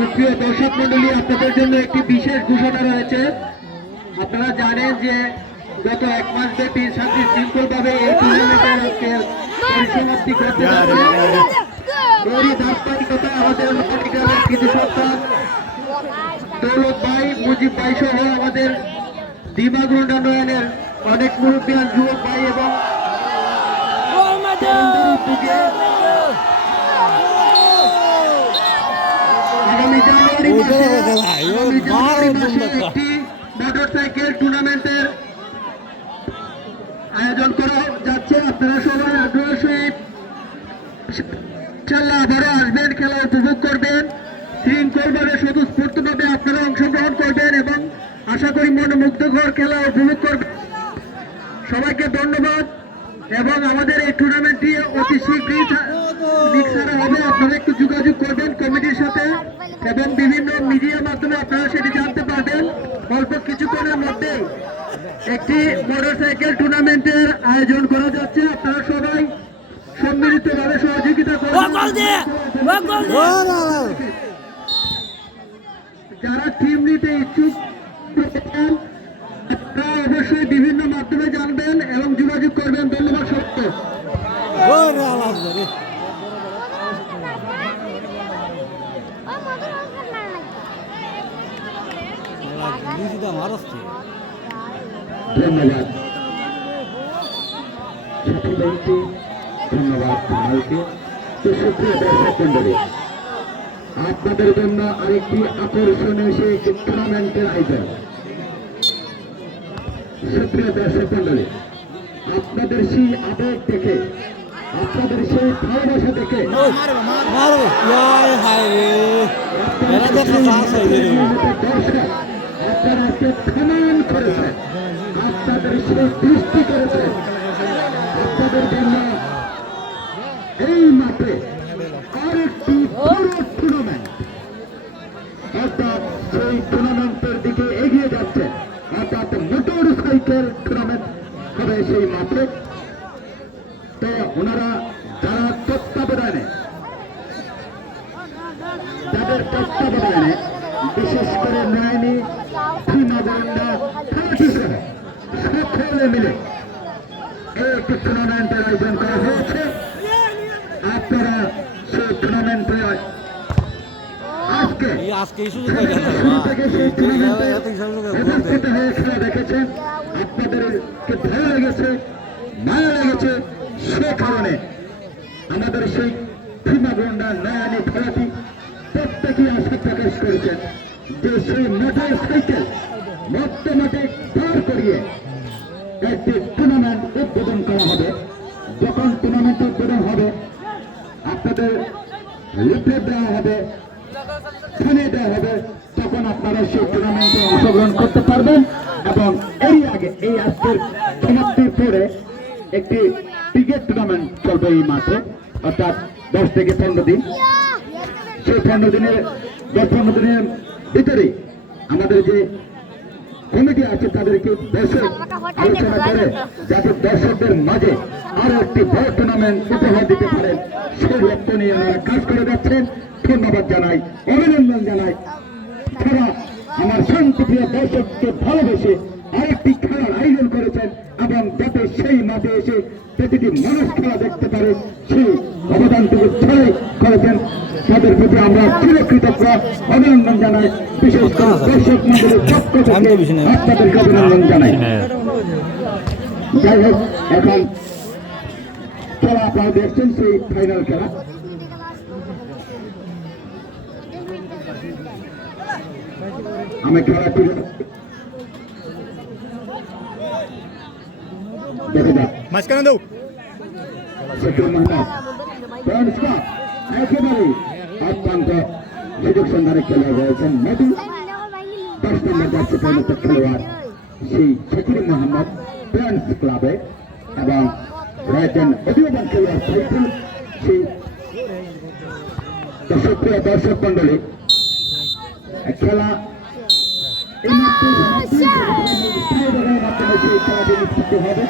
সুপ্রিয় দর্শক মন্ডলী আপনাদের জন্য একটি বিশেষ ঘোষণা রয়েছে। আপনারা জানেন যে গত এক মাস ব্যাপী শান্তি শৃঙ্খলভাবে এই টুর্নামেন্টের আজকে পরিসমাপ্তি করতে এরই আমাদের গ্রামের কৃতি সন্তান দৌলত ভাই মুজিব ভাই সহ আমাদের দিমাগ উন্নয়নের অনেক মুরব্বিয়ান যুবক ভাই এবং আগামী জানুয়ারি মাসে আগামী জানুয়ারি মাসে একটি আয়োজন করা যাচ্ছে আপনারা সবাই আগ্রহ সহিত আবারও আসবেন খেলা উপভোগ করবেন শৃঙ্খলভাবে স্বতঃস্ফূর্তভাবে আপনারা অংশগ্রহণ করবেন এবং আশা করি মনোমুগ্ধকর খেলা উপভোগ করবেন সবাইকে ধন্যবাদ এবং আমাদের এই টুর্নামেন্টটি অতি শীঘ্রই ছাড়া হবে আপনারা একটু যোগাযোগ করবেন কমিটির সাথে এবং বিভিন্ন আপনারা সেটি জানতে পারবেন। অল্প কিছুক্ষণের মধ্যে একটি মোটরসাইকেল টুর্নামেন্টের আয়োজন করা যাচ্ছে। আপনারা সবাই সম্মিলিতভাবে সহযোগিতা করবেন যারা টিম নিতে ইচ্ছুক তারা অবশ্যই বিভিন্ন মাধ্যমে জানবেন এবং যোগাযোগ করবেন। ধন্যবাদ সত্য আপনাদের জন্য আরেকটি আকর্ষণীয় সেই টুর্নামেন্টের আয়োজন সুপ্রিয় দর্শক মন্ডলী আপনাদের সেই আবেগ দেখে আপনাদের সেই ভালোবাসা দেখে হয়ে দর্শক আপনারা আজকে করেছেন আপনাদের সেই দৃষ্টি করেছেন আপনাদের জন্য এই মাঠে আরেকটি বড় টুর্নামেন্ট অর্থাৎ সেই টুর্নামেন্টের দিকে এগিয়ে যাচ্ছে। অর্থাৎ মোটর সাইকেল সেই মাঠে। তো ওনারা যারা তত্ত্বাবধানে যাদের তত্ত্বাবধানে বিশেষ করে নয়নি ভীমাগন্ডা থানা সকলে মিলে। এই একটি টুর্নামেন্টের আয়োজন করা হয়েছে। আপনারা সেই টুর্নামেন্টে আজকে শুরু থেকে সেই টুর্নামেন্টে উপস্থিত দেখেছেন? আপনাদেরকে ভালো লেগেছে মায়া লেগেছে সে কারণে। আমাদের সেই ভীমাগন্ডা নয়ানি খেলাটি প্রত্যেকেই আশা প্রকাশ করেছেন। যে সেই মোটর সাইকেল মধ্য মাঠে দাঁড় করিয়ে একটি টুর্নামেন্ট উদ্বোধন করা হবে। যখন টুর্নামেন্ট উদ্বোধন হবে, আপনাদের লিফলেট দেওয়া হবে স্থানে দেওয়া হবে, তখন আপনারা সেই টুর্নামেন্টে অংশগ্রহণ করতে পারবেন এবং এর আগে, এই আজকের সমাপ্তির পরে একটি ক্রিকেট টুর্নামেন্ট চলবে এই মাঠে, অর্থাৎ দশ থেকে পনেরো দিন। সেই পনেরো দিনের, দশ পনেরো দিনের ভিতরে আমাদের যে কমিটি আছে তাদেরকে বসে আলোচনা করে যাতে দর্শকদের মাঝে আরও একটি বড় টুর্নামেন্ট উপহার দিতে পারেন সেই লক্ষ্য নিয়ে ওনারা কাজ করে যাচ্ছেন। ধন্যবাদ জানাই অভিনন্দন জানাই। তারা আমার শান্তিপ্রিয় দর্শককে ভালোবেসে আরেকটি খেলার আয়োজন করেছেন এবং যাতে সেই মাঠে এসে প্রতিটি মানুষ খেলা দেখতে পারে, সেই অবদানটুকু ছড়াই করেছেন। তাদের প্রতি আমরা চিরকৃতজ্ঞ। অভিনন্দন জানাই। বিশেষ করে দর্শক মন্ডলের পক্ষ থেকে আপনাদেরকে অভিনন্দন জানাই। যাই হোক, এখন খেলা আপনারা দেখছেন, সেই ফাইনাল খেলা। আমি খেলাটি মাঝখানে দাও শফিউর মোহাম্মদ ফ্রান্স কাপ একেবারে অত্যন্ত সুযোগ সন্ধানে খেলে রয়েছেন নদী দশ নম্বর যাচ্ছে পরিণত খেলোয়াড় সেই শফির মোহাম্মদ ফ্রান্স ক্লাবে এবং রয়েছেন অভিভাবক খেলোয়াড় সাইফুল সেই দর্শকপ্রিয় দর্শক মন্ডলী খেলা এই মাত্র মাধ্যমে সেই খেলাটি অনুষ্ঠিত হবে